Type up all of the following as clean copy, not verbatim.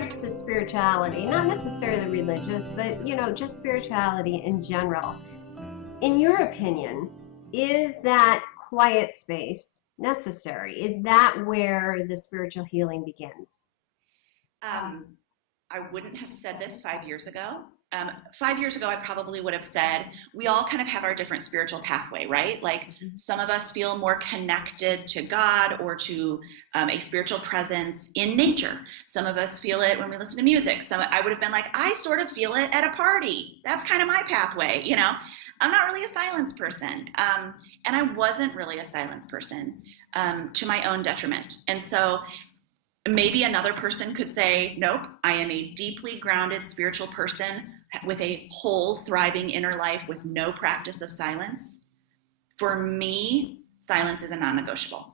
regards to spirituality, not necessarily religious, but just spirituality in general, in your opinion, is that quiet space necessary? Is that where the spiritual healing begins? Um, I wouldn't have said this 5 years ago. 5 years ago, I probably would have said we all kind of have our different spiritual pathway, right? Like some of us feel more connected to God or to a spiritual presence in nature. Some of us feel it when we listen to music. Some I would have been like, I sort of feel it at a party. That's kind of my pathway, you know. I'm not really a silence person, and I wasn't really a silence person to my own detriment. And so maybe another person could say, nope, I am a deeply grounded spiritual person with a whole, thriving inner life with no practice of silence. For me, silence is a non negotiable.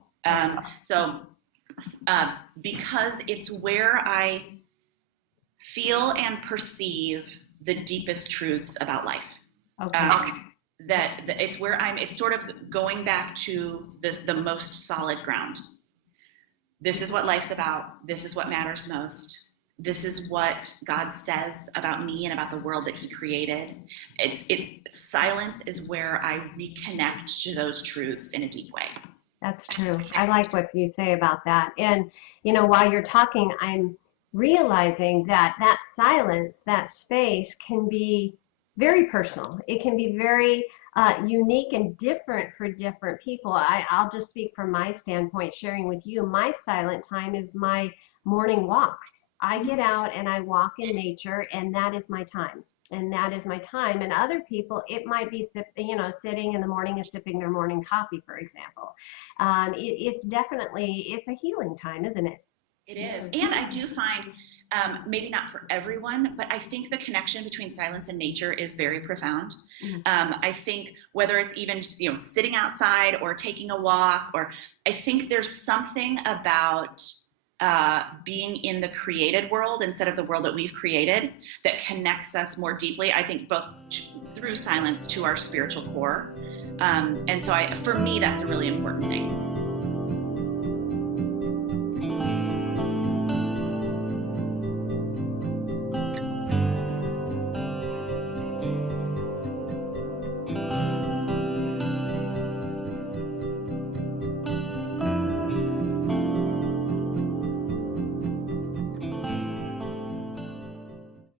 Because it's where I feel and perceive the deepest truths about life. Okay. That it's where it's sort of going back to the most solid ground. This is what life's about. This is what matters most. This is what God says about me and about the world that He created. Silence is where I reconnect to those truths in a deep way. That's true. I like what you say about that. And, while you're talking, I'm realizing that silence, that space can be very personal. It can be very unique and different for different people. I'll just speak from my standpoint, sharing with you. My silent time is my morning walks. I get out and I walk in nature, and that is my time. And that is my time. And other people, it might be sitting in the morning and sipping their morning coffee, for example. It's definitely it's a healing time, isn't it? It is. And I do find, maybe not for everyone, but I think the connection between silence and nature is very profound. I think whether it's even just, sitting outside or taking a walk, or I think there's something about being in the created world instead of the world that we've created that connects us more deeply, I think, both through silence to our spiritual core. And so for me, that's a really important thing.